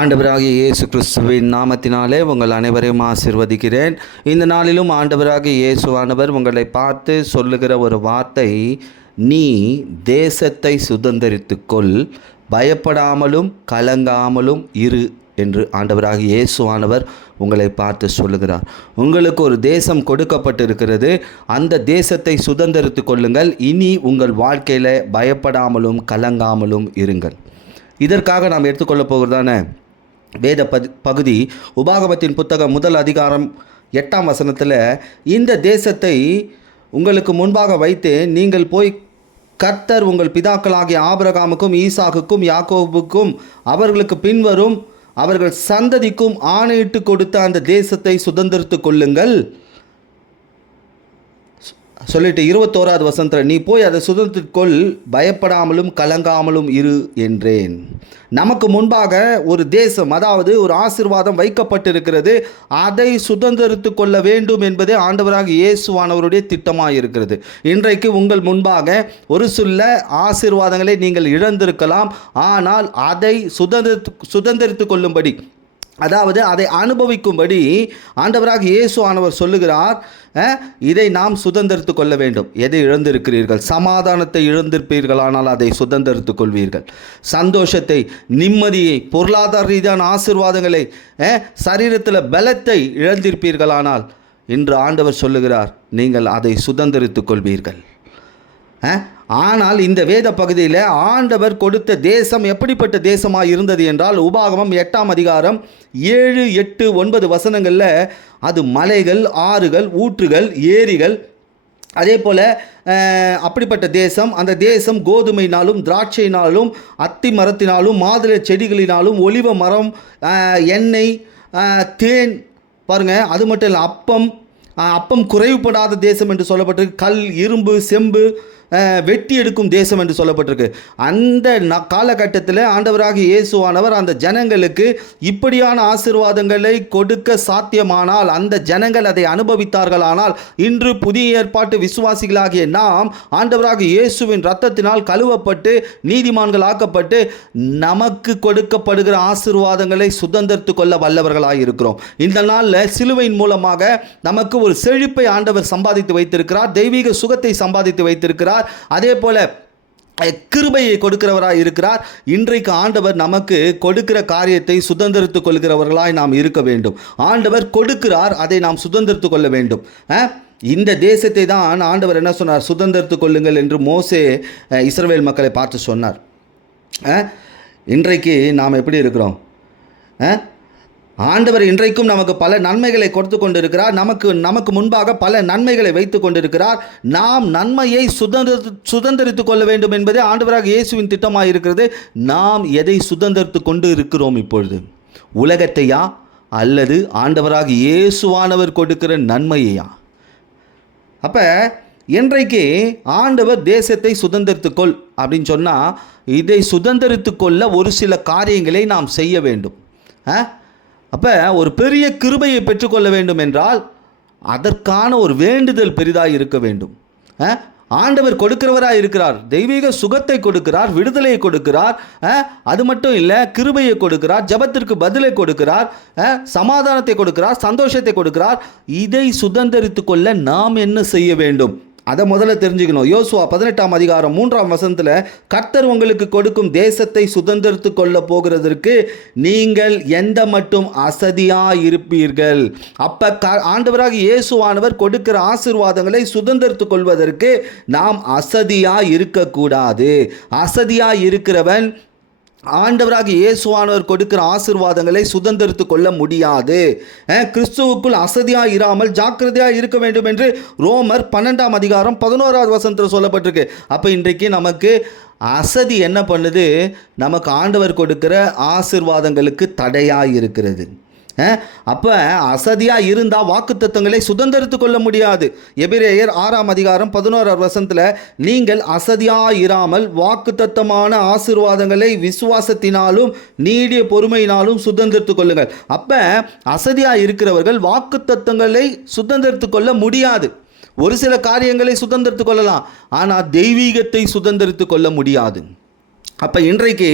ஆண்டவராகிய இயேசு கிறிஸ்துவின் நாமத்தினாலே உங்கள் அனைவரையும் ஆசீர்வதிக்கிறேன். இந்த நாளிலும் ஆண்டவராகிய இயேசுவானவர் உங்களை பார்த்து சொல்லுகிற ஒரு வார்த்தை, நீ தேசத்தை சுதந்தரித்துக்கொள், பயப்படாமலும் கலங்காமலும் இரு என்று ஆண்டவராகிய இயேசுவானவர் உங்களை பார்த்து சொல்லுகிறார். உங்களுக்கு ஒரு தேசம் கொடுக்கப்பட்டிருக்கிறது, அந்த தேசத்தை சுதந்தரித்து கொள்ளுங்கள். இனி உங்கள் வாழ்க்கையில் பயப்படாமலும் கலங்காமலும் இருங்கள். இதற்காக நாம் எடுத்துக்கொள்ளப் போகிறதான வேத பகுதி உபாகமத்தின் புத்தகம் 1 அதிகாரம் 8ஆம் வசனத்தில், இந்த தேசத்தை உங்களுக்கு முன்பாக வைத்து நீங்கள் போய் கர்த்தர் உங்கள் பிதாக்களாகிய ஆபிரகாமுக்கும் ஈசாக்குக்கும் யாக்கோபுக்கும் அவர்களுக்கு பின்வரும் அவர்கள் சந்ததிக்கும் ஆணையிட்டு கொடுத்த அந்த தேசத்தை சுதந்திரித்து கொள்ளுங்கள் சொல்லிட்டு 21வது வசனத்தில், நீ போய் அதை சுதந்திரித்துக்கொள், பயப்படாமலும் கலங்காமலும் இரு என்றேன். நமக்கு முன்பாக ஒரு தேசம், அதாவது ஒரு ஆசீர்வாதம் வைக்கப்பட்டிருக்கிறது. அதை சுதந்திரித்து கொள்ள வேண்டும் என்பதே ஆண்டவராக இயேசுவானவருடைய திட்டமாக இருக்கிறது. இன்றைக்கு உங்கள் முன்பாக ஒரு சில ஆசீர்வாதங்களை நீங்கள் இழந்திருக்கலாம். ஆனால் அதை சுதந்திரித்து கொள்ளும்படி, அதாவது அதை அனுபவிக்கும்படி ஆண்டவராக இயேசுவானவர் சொல்லுகிறார், இதை நாம் சுதந்திரித்து கொள்ள வேண்டும். எதை இழந்திருக்கிறீர்கள்? சமாதானத்தை இழந்திருப்பீர்களானால் அதை சுதந்திரித்து கொள்வீர்கள். சந்தோஷத்தை, நிம்மதியை, பொருளாதார ரீதியான ஆசீர்வாதங்களை, சரீரத்தில் பலத்தை இழந்திருப்பீர்களானால் இன்று ஆண்டவர் சொல்லுகிறார், நீங்கள் அதை சுதந்திரித்து கொள்வீர்கள். ஆனால் இந்த வேத பகுதியில் ஆண்டவர் கொடுத்த தேசம் எப்படிப்பட்ட தேசமாக இருந்தது என்றால், உபாகமம் 8ஆம் அதிகாரம் 7, 8, 9 வசனங்களில் அது மலைகள், ஆறுகள், ஊற்றுகள், ஏரிகள், அதே போல் அப்படிப்பட்ட தேசம். அந்த தேசம் கோதுமையினாலும் திராட்சையினாலும் அத்தி மரத்தினாலும் மாதுளை செடிகளினாலும் ஒலிவ மரம், எண்ணெய், தேன், பாருங்கள், அது மட்டும் இல்லை, அப்பம் குறைவுபடாத தேசம் என்று சொல்லப்பட்டிருக்கு. கல், இரும்பு, செம்பு வெட்டி எடுக்கும் தேசம் என்று சொல்லப்பட்டிருக்கு. அந்த காலகட்டத்தில் ஆண்டவராகிய இயேசுவானவர் அந்த ஜனங்களுக்கு இப்படியான ஆசீர்வாதங்களை கொடுக்க சாத்தியமானால், அந்த ஜனங்கள் அதை அனுபவித்தார்களானால், இன்று புதிய ஏற்பாட்டு விசுவாசிகளாகிய நாம் ஆண்டவராகிய இயேசுவின் இரத்தத்தினால் கழுவப்பட்டு நீதிமான்கள் ஆக்கப்பட்டு நமக்கு கொடுக்கப்படுகிற ஆசீர்வாதங்களை சுதந்திரித்து கொள்ள வல்லவர்களாக இருக்கிறோம். இந்த நாளில் சிலுவையின் மூலமாக நமக்கு ஒரு செழிப்பை ஆண்டவர் சம்பாதித்து வைத்திருக்கிறார், தெய்வீக சுகத்தை சம்பாதித்து வைத்திருக்கிறார். அதே போல கிருபையை கொடுக்கிறவராய் இருக்கிறார். இன்றைக்கு ஆண்டவர் நமக்கு கொடுக்கிற காரியத்தை சுதந்திரித்துக் கொள்கிறவர்களாய் நாம் இருக்க வேண்டும். ஆண்டவர் கொடுக்கிறார், அதை நாம் சுதந்திரித்துக் கொள்ள வேண்டும். இந்த தேசத்தை தான் ஆண்டவர் என்ன சொன்னார்? சுதந்திரித்துக் கொள்ளுங்கள் என்று மோசே இஸ்ரவேல் மக்களை பார்த்து சொன்னார். இன்றைக்கு நாம் எப்படி இருக்கிறோம்? ஆண்டவர் இன்றைக்கும் நமக்கு பல நன்மைகளை கொடுத்து கொண்டிருக்கிறார். நமக்கு முன்பாக பல நன்மைகளை வைத்து கொண்டிருக்கிறார். நாம் நன்மையை சுதந்திரித்து கொள்ள வேண்டும் என்பதே ஆண்டவராக இயேசுவின் திட்டமாக இருக்கிறது. நாம் எதை சுதந்திரித்து கொண்டு இருக்கிறோம் இப்பொழுது? உலகத்தையா அல்லது ஆண்டவராக இயேசுவானவர் கொடுக்கிற நன்மையையா? அப்போ இன்றைக்கு ஆண்டவர் தேசத்தை சுதந்திரித்துக்கொள் அப்படின்னு சொன்னால், இதை சுதந்திரித்து கொள்ள ஒரு சில காரியங்களை நாம் செய்ய வேண்டும். அப்போ ஒரு பெரிய கிருபையை பெற்றுக்கொள்ள வேண்டும் என்றால் அதற்கான ஒரு வேண்டுதல் பெரிதாக இருக்க வேண்டும். ஆண்டவர் கொடுக்கிறவராக இருக்கிறார், தெய்வீக சுகத்தை கொடுக்கிறார், விடுதலையை கொடுக்கிறார். அது மட்டும் இல்லை, கிருபையை கொடுக்கிறார், ஜெபத்திற்கு பதிலை கொடுக்கிறார், சமாதானத்தை கொடுக்கிறார், சந்தோஷத்தை கொடுக்கிறார். இதை சுதந்திரித்து கொள்ள நாம் என்ன செய்ய வேண்டும்? அதை முதல்ல தெரிஞ்சுக்கணும். யோசுவா 18ஆம் அதிகாரம் 3ஆம் வசனத்தில், கர்த்தர் உங்களுக்கு கொடுக்கும் தேசத்தை சுதந்திரித்து கொள்ள போகிறதற்கு நீங்கள் எந்த மட்டும் அசதியாக இருப்பீர்கள். அப்போ ஆண்டவராக இயேசுவானவர் கொடுக்கிற ஆசீர்வாதங்களை சுதந்திரித்து கொள்வதற்கு நாம் அசதியாக இருக்கக்கூடாது. அசதியாக இருக்கிறவன் ஆண்டவராக இயேசுவானவர் கொடுக்கிற ஆசீர்வாதங்களை சுதந்திரித்து கொள்ள முடியாது. கிறிஸ்துவுக்குள் அசதியாக இராமல் ஜாக்கிரதையாக இருக்க வேண்டும் என்று ரோமர் 12ஆம் அதிகாரம் 11வது வசனத்தில் சொல்லப்பட்டிருக்கு. அப்போ இன்றைக்கு நமக்கு அசதி என்ன பண்ணுது? நமக்கு ஆண்டவர் கொடுக்கிற ஆசீர்வாதங்களுக்கு தடையாக இருக்கிறது. அப்போ அசதியாக இருந்தால் வாக்குத்தத்தங்களை சுதந்திரித்து கொள்ள முடியாது. எபிரேயர் 6ஆம் அதிகாரம் 11வது வசனத்தில், நீங்கள் அசதியாக இராமல் வாக்குத்தத்தமான ஆசீர்வாதங்களை விசுவாசத்தினாலும் நீடிய பொறுமையினாலும் சுதந்திரித்து கொள்ளுங்கள். அப்போ அசதியாக இருக்கிறவர்கள் வாக்குத்தத்தங்களை சுதந்திரித்து கொள்ள முடியாது. ஒரு சில காரியங்களை சுதந்திரித்து கொள்ளலாம், ஆனால் தெய்வீகத்தை சுதந்திரித்து கொள்ள முடியாது. அப்போ இன்றைக்கு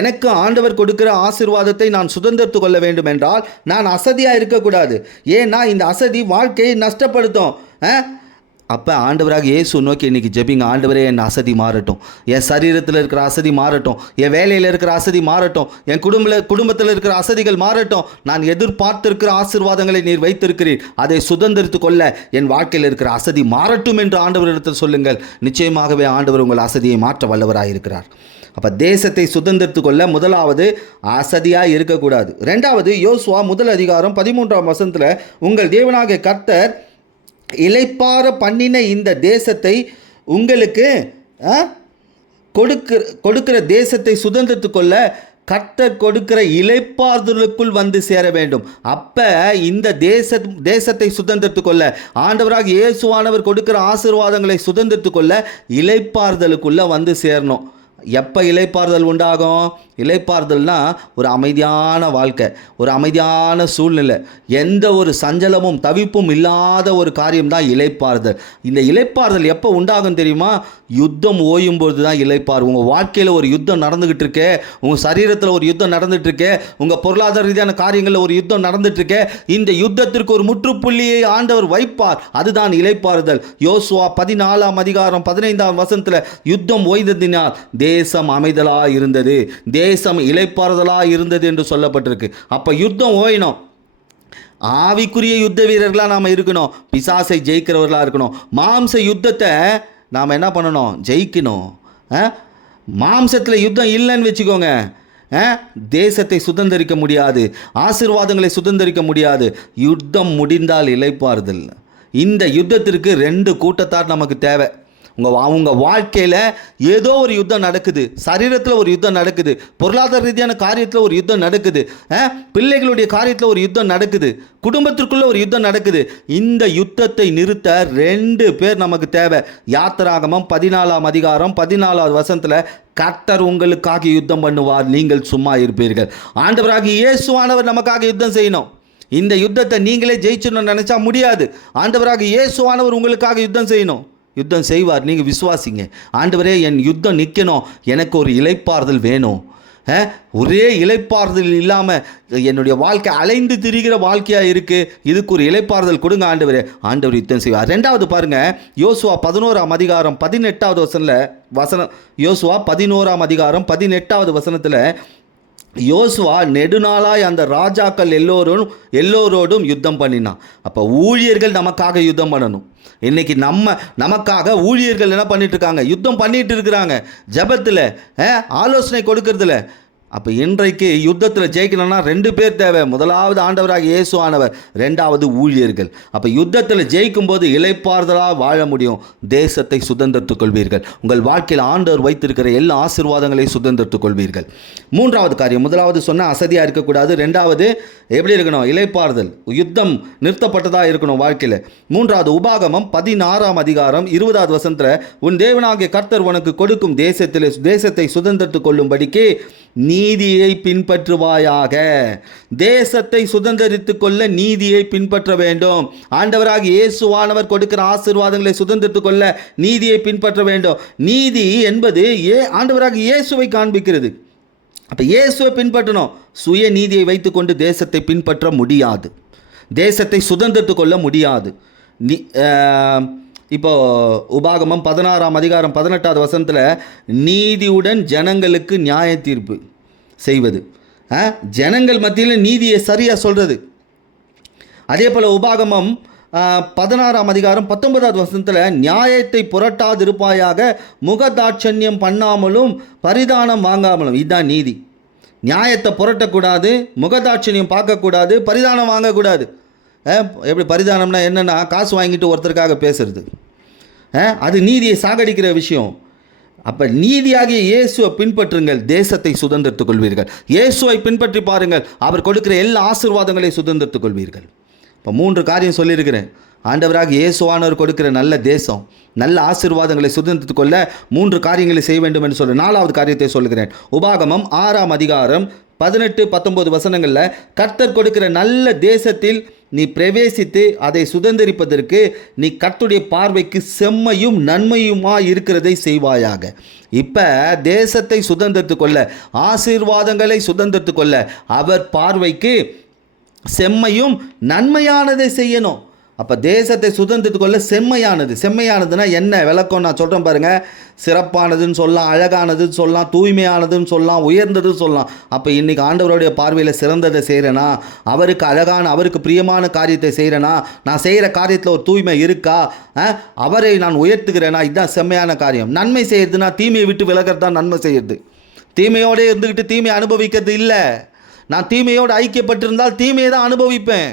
எனக்கு ஆண்டவர் கொடுக்கிற ஆசீர்வாதத்தை நான் சுதந்திரத்து கொள்ள வேண்டும் என்றால் நான் அசதியாக இருக்கக்கூடாது. ஏன்னா இந்த அசதி வாழ்க்கையை நஷ்டப்படுத்தும். அப்போ ஆண்டவராக இயேசு நோக்கி இன்றைக்கி ஜெபிங்க. ஆண்டவரே, என் அசதி மாறட்டும், என் சரீரத்தில் இருக்கிற அசதி மாறட்டும், என் வேலையில் இருக்கிற அசதி மாறட்டும், என் குடும்பத்தில் இருக்கிற அசதிகள் மாறட்டும். நான் எதிர்பார்த்திருக்கிற ஆசீர்வாதங்களை நீர் வைத்திருக்கிறீர், அதை சுதந்திரித்து கொள்ள என் வாழ்க்கையில் இருக்கிற அசதி மாறட்டும் என்று ஆண்டவரிடத்தில் சொல்லுங்கள். நிச்சயமாகவே ஆண்டவர் உங்கள் அசதியை மாற்ற வல்லவராக இருக்கிறார். அப்போ தேசத்தை சுதந்திரத்து கொள்ள முதலாவது அசதியாக இருக்கக்கூடாது. ரெண்டாவது, யோசுவா 1:13 உங்கள் தேவனாகிய கர்த்தர் இளைப்பாற பண்ணின இந்த தேசத்தை உங்களுக்கு கொடுக்கிற தேசத்தை சுதந்திரத்து கொள்ள கர்த்தர் கொடுக்கிற இளைப்பாறுதலுக்குள் வந்து சேர வேண்டும். அப்போ இந்த தேசத்தை சுதந்திரத்து கொள்ள ஆண்டவராக இயேசுவானவர் கொடுக்கிற ஆசீர்வாதங்களை சுதந்திரத்து கொள்ள இளைப்பாறுதலுக்குள்ளே வந்து சேரணும். எப்போ இளைப்பாறுதல் உண்டாகும்? இளைப்பாறுதல்னா ஒரு அமைதியான வாழ்க்கை, ஒரு அமைதியான சூழ்நிலை, எந்த ஒரு சஞ்சலமும் தவிப்பும் இல்லாத ஒரு காரியம்தான் இளைப்பாறுதல். இந்த இளைப்பாறுதல் எப்போ உண்டாகும் தெரியுமா? யுத்தம் ஓயும்போது தான் இளைப்பாறு. உங்கள் வாழ்க்கையில் ஒரு யுத்தம் நடந்துக்கிட்டு இருக்கே, உங்கள் சரீரத்தில் ஒரு யுத்தம் நடந்துகிட்டு இருக்கே, உங்கள் பொருளாதார ரீதியான காரியங்களில் ஒரு யுத்தம் நடந்துட்டு இருக்கே, இந்த யுத்தத்திற்கு ஒரு முற்றுப்புள்ளியை ஆண்டவர் வைப்பார். அதுதான் இளைப்பாறுதல். யோசுவா 14:15 யுத்தம் ஓய்ந்ததினால் தேசம் அமைதலாக இருந்தது, தேசம் இளைப்பாறுதலாக இருந்தது என்று சொல்லப்பட்டிருக்கு. அப்போ யுத்தம் ஓயணும். ஆவிக்குரிய யுத்த வீரர்களாக நாம் இருக்கணும், பிசாசை ஜெயிக்கிறவர்களாக இருக்கணும். மாம்ச யுத்தத்தை நாம் என்ன பண்ணணும்? ஜெயிக்கணும். மாம்சத்தில் யுத்தம் இல்லைன்னு வச்சுக்கோங்க, தேசத்தை சுதந்திரிக்க முடியாது, ஆசீர்வாதங்களை சுதந்திரிக்க முடியாது. யுத்தம் முடிந்தால் இளைப்பாறுதல். இந்த யுத்தத்திற்கு 2 கூட்டத்தார் நமக்கு தேவை. அவங்க வாழ்க்கையில் ஏதோ ஒரு யுத்தம் நடக்குது, சரீரத்தில் ஒரு யுத்தம் நடக்குது, பொருளாதார ரீதியான காரியத்தில் ஒரு யுத்தம் நடக்குது, பிள்ளைகளுடைய காரியத்தில் ஒரு யுத்தம் நடக்குது, குடும்பத்திற்குள்ளே ஒரு யுத்தம் நடக்குது. இந்த யுத்தத்தை நிறுத்த 2 பேர் நமக்கு தேவை. யாத்திராகமம் 14:14 கர்த்தர் உங்களுக்காக யுத்தம் பண்ணுவார், நீங்கள் சும்மா இருப்பீர்கள். ஆண்டவராகிய இயேசுவானவர் நமக்காக யுத்தம் செய்யணும். இந்த யுத்தத்தை நீங்களே ஜெயிச்சணும்னு நினச்சா முடியாது. ஆண்டவராகிய இயேசுவானவர் உங்களுக்காக யுத்தம் செய்யணும், யுத்தம் செய்வார். நீங்கள் விசுவாசிங்க. ஆண்டவரே, என் யுத்தம் நிற்கணும், எனக்கு ஒரு இளைப்பாறுதல் வேணும். ஒரே இளைப்பாறுதல் இல்லாமல் என்னுடைய வாழ்க்கை அலைந்து திரிகிற வாழ்க்கையாக இருக்குது, இதுக்கு ஒரு இளைப்பாறுதல் கொடுங்க ஆண்டவரே. ஆண்டவர் யுத்தம் செய்வார். ரெண்டாவது பாருங்கள், யோசுவா 11:18 யோசுவா 11:18 யோசுவா நெடுநாளாய் அந்த ராஜாக்கள் எல்லோரோடும் யுத்தம் பண்ணினான். அப்போ ஊழியர்கள் நமக்காக யுத்தம் பண்ணணும். இன்றைக்கி நமக்காக ஊழியர்கள் என்ன பண்ணிட்டு இருக்காங்க? யுத்தம் பண்ணிட்டு இருக்கிறாங்க, ஜெபத்தில், ஆலோசனை கொடுக்கறதுல. அப்போ இன்றைக்கு யுத்தத்தில் ஜெயிக்கணும்னா 2 பேர் தேவை. முதலாவது ஆண்டவராக இயேசுவானவர், 2வது ஊழியர்கள். அப்போ யுத்தத்தில் ஜெயிக்கும் போது இளைப்பாறுதலாக வாழ முடியும், தேசத்தை சுதந்திரத்துக் கொள்வீர்கள், உங்கள் வாழ்க்கையில் ஆண்டவர் வைத்திருக்கிற எல்லா ஆசீர்வாதங்களையும் சுதந்திரத்துக் கொள்வீர்கள். 3வது காரியம், முதலாவது சொன்ன அசதியாக இருக்கக்கூடாது, 2வது எப்படி இருக்கணும்? இளைப்பாறுதல், யுத்தம் நிறுத்தப்பட்டதாக இருக்கணும் வாழ்க்கையில். 3வது உபாகமம் 16:20 உன் தேவனாகிய கர்த்தர் உனக்கு கொடுக்கும் தேசத்தை சுதந்திரத்துக் கொள்ளும்படிக்கு நீதியை பின்பற்றுவாயாக. தேசத்தை சுதந்திரித்துக் கொள்ள நீதியை பின்பற்ற வேண்டும். ஆண்டவராக இயேசுவானவர் கொடுக்கிற ஆசீர்வாதங்களை சுதந்திரித்துக் கொள்ள நீதியை பின்பற்ற வேண்டும். நீதி என்பது ஆண்டவராக இயேசுவை காண்பிக்கிறது. அப்போ இயேசுவை பின்பற்றணும். சுய நீதியை வைத்துக்கொண்டு தேசத்தை பின்பற்ற முடியாது, தேசத்தை சுதந்திரித்துக் கொள்ள முடியாது. இப்போ உபாகமம் 16:18 நீதியுடன் ஜனங்களுக்கு நியாய தீர்ப்பு செய்வது, ஜனங்கள் மத்தியில் நீதியை சரியாக சொல்கிறது. அதே போல் உபாகமம் 16:19 நியாயத்தை புரட்டாதிருப்பாயாக, முகதாட்சண்யம் பண்ணாமலும் பரிதானம் வாங்காமலும். இதுதான் நீதி. நியாயத்தை புரட்டக்கூடாது, முகதாட்சண்யம் பார்க்கக்கூடாது, பரிதானம் வாங்கக்கூடாது. எப்படி பரிதானம்னா என்னென்னா, காசு வாங்கிட்டு ஒருத்தருக்காக பேசுறது, அது நீதியை சாகடிக்கிற விஷயம். அப்போ நீதியாகிய இயேசுவை பின்பற்றுங்கள், தேசத்தை சுதந்திரத்துக் கொள்வீர்கள். இயேசுவை பின்பற்றி பாருங்கள், அவர் கொடுக்கிற எல்லா ஆசீர்வாதங்களையும் சுதந்திரத்துக் கொள்வீர்கள். இப்போ 3 காரியம் சொல்லியிருக்கிறேன். ஆண்டவராக இயேசுவானவர் கொடுக்கிற நல்ல தேசம், நல்ல ஆசீர்வாதங்களை சுதந்திரத்துக் கொள்ள 3 காரியங்களை செய்ய வேண்டும் என்று சொல்ல 4வது காரியத்தை சொல்லுகிறேன். உபாகமம் 6ஆம் அதிகாரம் 18-19 வசனங்களில் கர்த்தர் கொடுக்கிற நல்ல தேசத்தில் நீ பிரவேசித்து அதை சுதந்திரிப்பதற்கு நீ கர்த்தருடைய பார்வைக்கு செம்மையும் நன்மையுமா இருக்கிறதை செய்வாயாக. இப்போ தேசத்தை சுதந்திரத்துக் கொள்ள, ஆசீர்வாதங்களை சுதந்திரத்துக் கொள்ள அவர் பார்வைக்கு செம்மையும் நன்மையானதை செய்யணும். அப்போ தேசத்தை சுதந்திரத்துக் கொள்ள செம்மையானதுன்னா என்ன விளக்கம் நான் சொல்கிறேன் பாருங்கள். சிறப்பானதுன்னு சொல்லலாம், அழகானதுன்னு சொல்லலாம், தூய்மையானதுன்னு சொல்லலாம், உயர்ந்ததுன்னு சொல்லலாம். அப்போ இன்றைக்கி ஆண்டவருடைய பார்வையில் சிறந்ததை செய்கிறேனா, அவருக்கு அழகான அவருக்கு பிரியமான காரியத்தை செய்கிறேனா, நான் செய்கிற காரியத்தில் ஒரு தூய்மை இருக்கா, அவரை நான் உயர்த்துகிறேனா, இதுதான் செம்மையான காரியம். நன்மை செய்யறதுனா தீமையை விட்டு விலகிறது தான் நன்மை செய்யறது. தீமையோடு இருந்துக்கிட்டு தீமையை அனுபவிக்கிறது இல்லை. நான் தீமையோடு ஐக்கியப்பட்டிருந்தால் தீமையை தான் அனுபவிப்பேன்.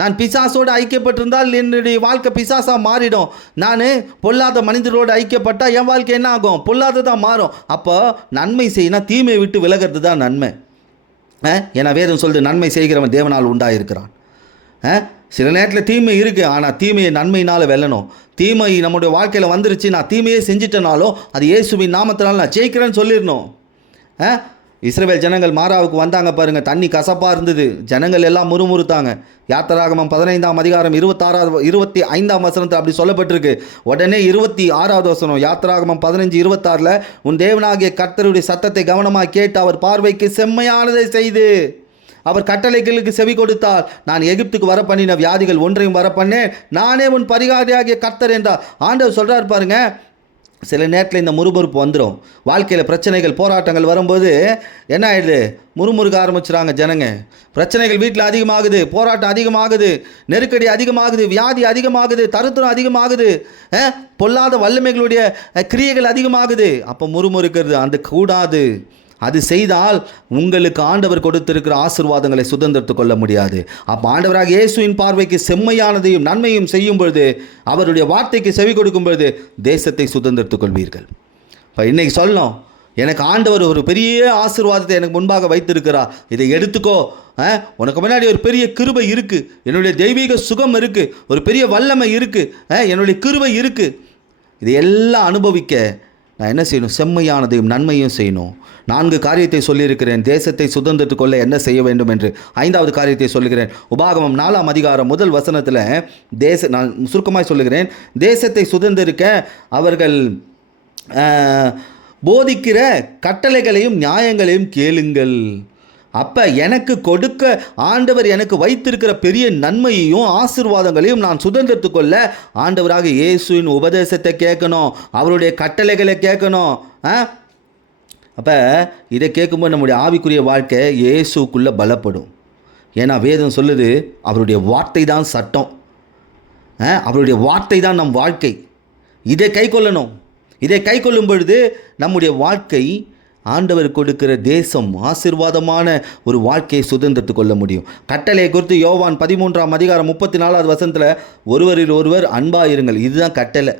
நான் பிசாசோடு ஐக்கியப்பட்டிருந்தால் என்னுடைய வாழ்க்கை பிசாசாக மாறிடும். நான் பொல்லாத மனிதரோடு ஐக்கியப்பட்டால் என் வாழ்க்கை என்ன ஆகும்? பொல்லாததாக மாறும். அப்போ நன்மை செய்யினா தீமையை விட்டு விலகிறது தான் நன்மை. ஏன்னா வேதம் சொல்லுது, நன்மை செய்கிறவன் தேவனால் உண்டாயிருக்கிறான். சில நேரத்தில் தீமை இருக்குது, ஆனால் தீமையை நன்மையினால் வெல்லணும். தீமை நம்முடைய வாழ்க்கையில் வந்துருச்சு, நான் தீமையே செஞ்சிட்டனாலும் அது இயேசுவின் நாமத்தினால் நான் ஜெயிக்கிறேன்னு சொல்லிடணும். இஸ்ரவேல் ஜனங்கள் மாராவுக்கு வந்தாங்க பாருங்கள், தண்ணி கசப்பாக இருந்தது, ஜனங்கள் எல்லாம் முறுமுறுத்தாங்க. யாத்திராகமம் 15ஆம் அதிகாரம் 25ஆம் வசனத்தில் அப்படி சொல்லப்பட்டிருக்கு. உடனே 26வது வசனம், யாத்திராகமம் 15:26 உன் தேவனாகிய கர்த்தருடைய சத்தத்தை கவனமாக கேட்டு அவர் பார்வைக்கு செம்மையானதை செய்து அவர் கட்டளைகளுக்கு செவி கொடுத்தால் நான் எகிப்துக்கு வர பண்ணின வியாதிகள் ஒன்றையும் வர பண்ணேன், நானே உன் பரிகாரியாகிய கர்த்தர் என்றார். ஆண்டவர் சொல்கிறார் பாருங்க. சில நேரத்தில் இந்த முறுமுறுப்பு வந்துடும். வாழ்க்கையில் பிரச்சனைகள் போராட்டங்கள் வரும்போது என்ன ஆயிடுது? முறுமுறுக்க ஆரம்பிச்சுறாங்க ஜனங்க. பிரச்சனைகள் வீட்டில் அதிகமாகுது, போராட்டம் அதிகமாகுது, நெருக்கடி அதிகமாகுது, வியாதி அதிகமாகுது, தருத்திரம் அதிகமாகுது, பொல்லாத வல்லமைகளுடைய கிரியைகள் அதிகமாகுது. அப்போ முறுமுறுக்கிறது அந்த கூடாது. அது செய்தால் உங்களுக்கு ஆண்டவர் கொடுத்திருக்கிற ஆசீர்வாதங்களை சுதந்திரத்துக் கொள்ள முடியாது. அப்போ ஆண்டவராக இயேசுவின் பார்வைக்கு செம்மையானதையும் நன்மையும் செய்யும் பொழுது, அவருடைய வார்த்தைக்கு செவி கொடுக்கும் பொழுது தேசத்தை சுதந்திரத்துக் கொள்வீர்கள். இப்போ இன்றைக்கி சொல்லணும், எனக்கு ஆண்டவர் ஒரு பெரிய ஆசீர்வாதத்தை எனக்கு முன்பாக வைத்திருக்கிறார், இதை எடுத்துக்கோ, உனக்கு முன்னாடி ஒரு பெரிய கிருபை இருக்குது, என்னுடைய தெய்வீக சுகம் இருக்குது, ஒரு பெரிய வல்லமை இருக்குது, என்னுடைய கிருபை இருக்குது. இதையெல்லாம் அனுபவிக்க நான் என்ன செய்யணும்? செம்மையானதையும் நன்மையும் செய்யணும். 4 காரியத்தை சொல்லியிருக்கிறேன். தேசத்தை சுதந்திரத்துக் கொள்ள என்ன செய்ய வேண்டும் என்று 5வது காரியத்தை சொல்லுகிறேன். உபாகமம் 4ஆம் அதிகாரம் 1 வசனத்தில் நான் சுருக்கமாக சொல்லுகிறேன். தேசத்தை சுதந்திரிக்க அவர்கள் போதிக்கிற கட்டளைகளையும் நியாயங்களையும் கேளுங்கள். அப்போ எனக்கு கொடுக்க ஆண்டவர் எனக்கு வைத்திருக்கிற பெரிய நன்மையையும் ஆசீர்வாதங்களையும் நான் சுதந்திரத்துக் கொள்ள ஆண்டவராக இயேசுவின் உபதேசத்தை கேட்கணும், அவருடைய கட்டளைகளை கேட்கணும். அப்போ இதை கேட்கும்போது நம்முடைய ஆவிக்குரிய வாழ்க்கை இயேசுக்குள்ளே பலப்படும். ஏன்னா வேதம் சொல்லுது, அவருடைய வார்த்தை தான் சட்டம், அவருடைய வார்த்தை தான் நம் வாழ்க்கை. இதை கை கொள்ளணும். இதை கை கொள்ளும் பொழுது நம்முடைய வாழ்க்கை ஆண்டவர் கொடுக்கிற தேசம் ஆசீர்வாதமான ஒரு வாழ்க்கையை சுதந்திரத்துக் கொள்ள முடியும். கட்டளையை குறித்து யோவான் 13ஆம் அதிகாரம் 34வது வசனத்தில் ஒருவரில் ஒருவர் அன்பாக இருங்கள், இதுதான் கட்டளை.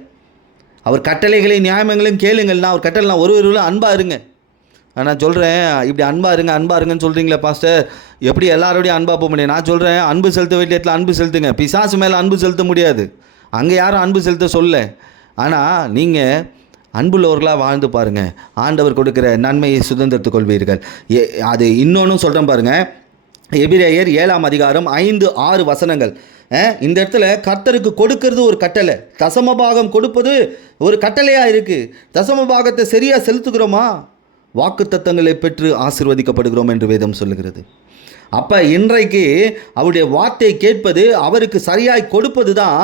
அவர் கட்டளைகளையும் நியாயங்களையும் கேளுங்கள்னா, அவர் கட்டளை ஒருவரில் அன்பாக இருங்க. நான் சொல்கிறேன், இப்படி அன்பாக இருங்கன்னு சொல்கிறீங்களே பாஸ்டர், எப்படி எல்லாரோடையும் அன்பாக போக முடியும்? நான் சொல்கிறேன், அன்பு செலுத்த வேண்டிய இடத்துல அன்பு செலுத்துங்க. பிசாசு மேலே அன்பு செலுத்த முடியாது, அங்கே யாரும் அன்பு செலுத்த சொல்ல. ஆனால் நீங்கள் அன்புள்ளவர்களாக வாழ்ந்து பாருங்கள், ஆண்டவர் கொடுக்குற நன்மையை சுதந்திரத்துக் கொள்வீர்கள். அது இன்னொன்றும் சொல்கிறேன் பாருங்கள். எபிரேயர் 7ஆம் அதிகாரம் 5-6 வசனங்கள். இந்த இடத்துல கர்த்தருக்கு கொடுக்கறது ஒரு கட்டளை, தசமபாகம் கொடுப்பது ஒரு கட்டளையாக இருக்குது. தசமபாகத்தை சரியாக செலுத்துகிறோமா? வாக்குத்தத்தங்களை பெற்று ஆசீர்வதிக்கப்படுகிறோம் என்று வேதம் சொல்லுகிறது. அப்போ இன்றைக்கு அவருடைய வார்த்தையை கேட்பது, அவருக்கு சரியாய் கொடுப்பது தான்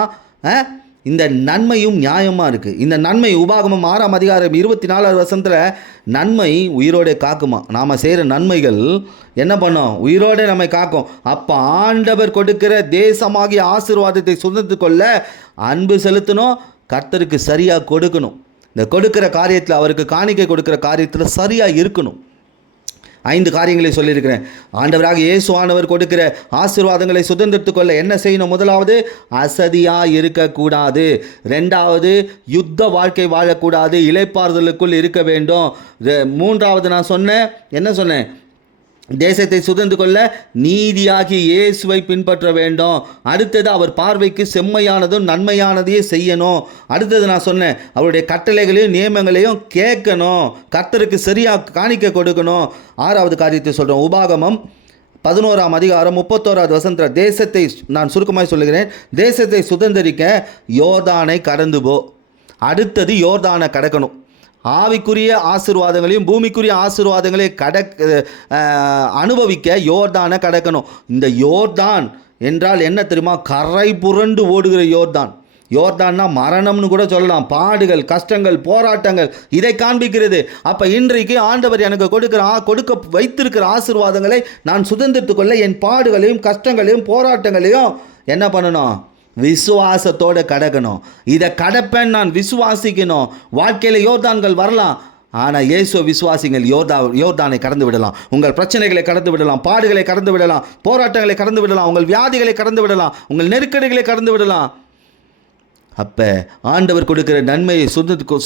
இந்த நன்மையும் நியாயமாக இருக்குது. இந்த நன்மை உபாகமம் 6ஆம் அதிகாரம் 24வது வசனத்தில் நன்மை உயிரோடு காக்குமா. நாம் செய்கிற நன்மைகள் என்ன பண்ணோம்? உயிரோடு நம்மை காக்கும். அப்போ ஆண்டவர் கொடுக்கிற தேசமாகிய ஆசீர்வாதத்தை சுதந்திரத்துக் கொள்ள அன்பு செலுத்தணும், கர்த்தருக்கு சரியாக கொடுக்கணும். இந்த கொடுக்கிற காரியத்தில், அவருக்கு காணிக்கை கொடுக்கிற காரியத்தில் சரியாக இருக்கணும். 5 காரியங்களை சொல்லியிருக்கிறேன். ஆண்டவராக இயேசுவானவர் கொடுக்கிற ஆசீர்வாதங்களை சுதந்திரத்துக் கொள்ள என்ன செய்யணும்? முதலாவது, அசதியாக இருக்கக்கூடாது. 2வது, யுத்த வாழ்க்கை வாழக்கூடாது, இளைப்பாறுதலுக்குள் இருக்க வேண்டும். 3வது நான் சொன்னேன், என்ன சொன்னேன்? தேசத்தை சுதந்து கொள்ள நீதியாகி இயேசுவை பின்பற்ற வேண்டும். அடுத்தது அவர் பார்வைக்கு செம்மையானதும் நன்மையானதையே செய்யணும். அடுத்தது நான் சொன்னேன், அவருடைய கட்டளைகளையும் நியமங்களையும் கேட்கணும், கர்த்தருக்கு சரியாக காணிக்க கொடுக்கணும். 6வது காரியத்தை சொல்கிறோம். உபாகமம் 11ஆம் அதிகாரம் 31வது வசனத்தில் தேசத்தை நான் சுருக்கமாக சொல்லுகிறேன். தேசத்தை சுதந்தரிக்க யோர்தானை கடந்து போ. அடுத்தது யோர்தானை கடக்கணும். ஆவிக்குரிய ஆசீர்வாதங்களையும் பூமிக்குரிய ஆசீர்வாதங்களையும் அனுபவிக்க யோர்தானை கடக்கணும். இந்த யோர்தான் என்றால் என்ன தெரியுமா? கரை புரண்டு ஓடுகிற யோர்தான். யோர்தான்னா மரணம்னு கூட சொல்லலாம். பாடுகள், கஷ்டங்கள், போராட்டங்கள் இதை காண்பிக்கிறது. அப்போ இன்றைக்கு ஆண்டவர் எனக்கு கொடுக்க வைத்திருக்கிற ஆசீர்வாதங்களை நான் சுதந்திரத்துக் கொள்ள என் பாடுகளையும் கஷ்டங்களையும் போராட்டங்களையும் என்ன பண்ணணும்? விசுவாசத்தோடு கடக்கணும். இதை கடப்பேன், நான் விசுவாசிக்கணும். வாழ்க்கையில் யோர்தான்கள் வரலாம், ஆனால் இயேசு விசுவாசிங்கள் யோர்தானை கடந்து விடலாம். உங்கள் பிரச்சனைகளை கடந்து விடலாம், பாடுகளை கடந்து விடலாம், போராட்டங்களை கடந்து விடலாம், உங்கள் வியாதிகளை கடந்து விடலாம், உங்கள் நெருக்கடிகளை கடந்து விடலாம். அப்போ ஆண்டவர் கொடுக்குற நன்மையை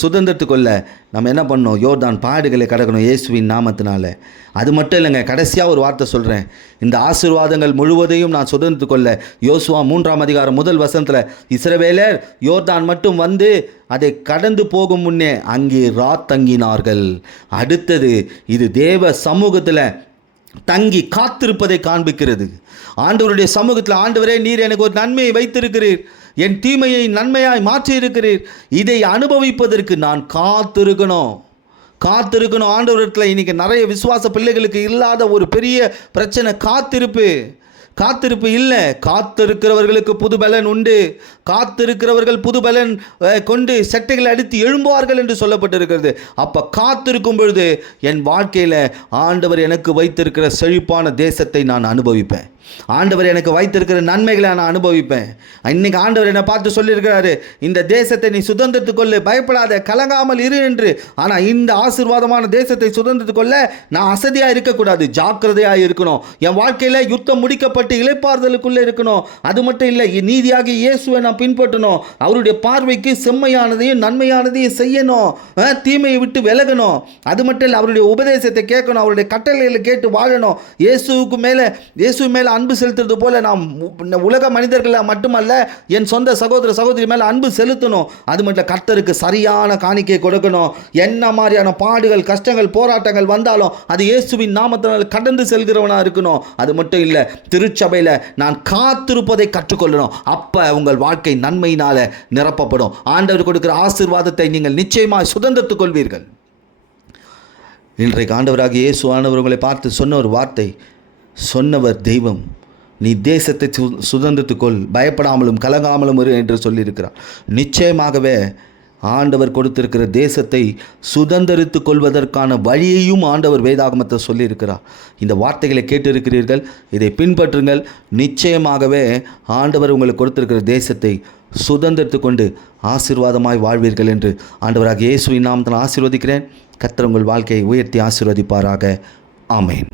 சுதந்திரத்து கொள்ள நம்ம என்ன பண்ணணும்? யோர்தான் பாடுகளை கடக்கணும் இயேசுவின் நாமத்தினால. அது மட்டும் இல்லைங்க, கடைசியாக ஒரு வார்த்தை சொல்கிறேன். இந்த ஆசீர்வாதங்கள் முழுவதையும் நான் சுதந்திரத்து கொள்ள யோசுவா 3ஆம் அதிகாரம் 1 வசனத்தில் இஸ்ரவேலர் யோர்தான் மட்டும் வந்து அதை கடந்து போகும் முன்னே அங்கே தங்கினார்கள். அடுத்தது இது தேவ சமூகத்தில் தங்கி காத்திருப்பதை காண்பிக்கிறது. ஆண்டவருடைய சமூகத்தில், ஆண்டவரே நீர் எனக்கு ஒரு நன்மையை வைத்திருக்கிறீர், என் தீமையை நன்மையாய் மாற்றி இருக்கிறீர், இதை அனுபவிப்பதற்கு நான் காத்திருக்கணும். ஆண்டவரிடத்தில் இன்னைக்கு நிறைய விசுவாச பிள்ளைகளுக்கு இல்லாத ஒரு பெரிய பிரச்சனை காத்திருப்பு இல்லை. காத்திருக்கிறவர்களுக்கு புது பலன் உண்டு. காத்திருக்கிறவர்கள் புது பலன் கொண்டு செட்டைகளை அடித்து எழும்புவார்கள் என்று சொல்லப்பட்டிருக்கிறது. அப்போ காத்திருக்கும் பொழுது என் வாழ்க்கையில் ஆண்டவர் எனக்கு வைத்திருக்கிற செழிப்பான தேசத்தை நான் அனுபவிப்பேன். ஆண்டவர் எனக்கு வைத்திருக்கிற நன்மைகளை நான் அனுபவிப்பேன். இன்னைக்கு ஆண்டவர் என்னை பார்த்து சொல்லியிருக்கிறாரு, இந்த தேசத்தை நீ சுதந்திரத்து கொள்ளு, பயப்படாத, கலங்காமல் இரு என்று. ஆனால் இந்த ஆசீர்வாதமான தேசத்தை சுதந்திரத்து கொள்ள நான் அசதியாக இருக்கக்கூடாது, ஜாக்கிரதையாக இருக்கணும். என் வாழ்க்கையில் யுத்தம் முடிக்கப்பட்டு இளைப்பாறுதலுக்குள்ளே இருக்கணும். அது மட்டும் இல்லை, நீதியாகி இயேசுவை நான் பின்பற்றணும். அவருடைய பார்வைக்கு செம்மையானதையும் நன்மையானதையும் செய்யணும். தீமையை விட்டு விலகணும். அது மட்டும் இல்லை, அவருடைய உபதேசத்தை கேட்கணும், அவருடைய கட்டளைகளை கேட்டு வாழணும். இயேசு மேலே அன்பு செலுத்துறது போல நாம் உலக மனிதர்களை மட்டுமல்ல, என் சொந்த சகோதர சகோதரி மேலே அன்பு செலுத்தணும். அது மட்டும் கர்த்தருக்கு சரியான காணிக்கை கொடுக்கணும். என்ன மாதிரியான பாடுகள், கஷ்டங்கள், போராட்டங்கள் வந்தாலும் அது இயேசுவின் நாமத்தினால் கடந்து செல்கிறவனாக இருக்கணும். அது மட்டும் இல்லை, திருச்சபையில் நான் காத்திருப்பதை கற்றுக்கொள்ளணும். அப்போ உங்கள் வாழ்க்கை நன்மையினால் நிரப்பப்படும். ஆண்டவர் கொடுக்கிற ஆசீர்வாதத்தை நீங்கள் நிச்சயமாக சுதந்திரத்துக் கொள்வீர்கள். இன்றைக்கு ஆண்டவராக இயேசு ஆண்டவர் உங்களை பார்த்து சொன்ன ஒரு வார்த்தை, சொன்னவர் தெய்வம், நீ தேசத்தை சுதந்திரத்துக்கொள், பயப்படாமலும் கலங்காமலும் இரு என்று சொல்லியிருக்கிறார். நிச்சயமாகவே ஆண்டவர் கொடுத்திருக்கிற தேசத்தை சுதந்திரித்து கொள்வதற்கான வழியையும் ஆண்டவர் வேதாகமத்தை சொல்லியிருக்கிறார். இந்த வார்த்தைகளை கேட்டிருக்கிறீர்கள், இதை பின்பற்றுங்கள். நிச்சயமாகவே ஆண்டவர் உங்களுக்கு கொடுத்திருக்கிற தேசத்தை சுதந்திரத்து கொண்டு ஆசீர்வாதமாய் வாழ்வீர்கள் என்று ஆண்டவராக இயேசுவின் நாமத்தில் ஆசீர்வதிக்கிறேன். கர்த்தர் உங்கள் வாழ்க்கையை உயர்த்தி ஆசீர்வதிப்பாராக. ஆமென்.